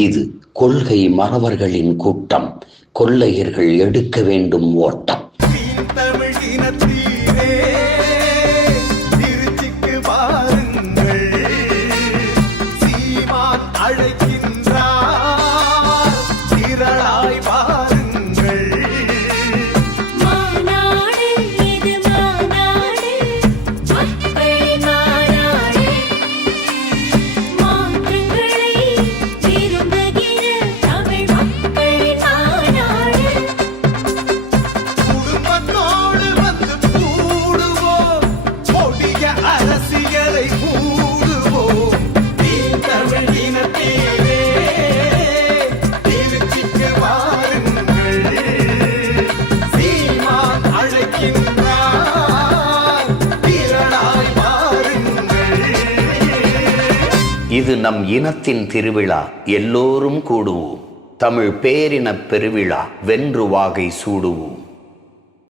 இது கொள்கை மறவர்களின் கூட்டம். கொள்ளையர்கள் எடுக்க வேண்டும் ஓட்டம். இது நம் இனத்தின் திருவிழா, எல்லோரும் கூடுவோம். தமிழ் பேரினப் பெருவிழா, வென்று வாகை சூடுவோம்.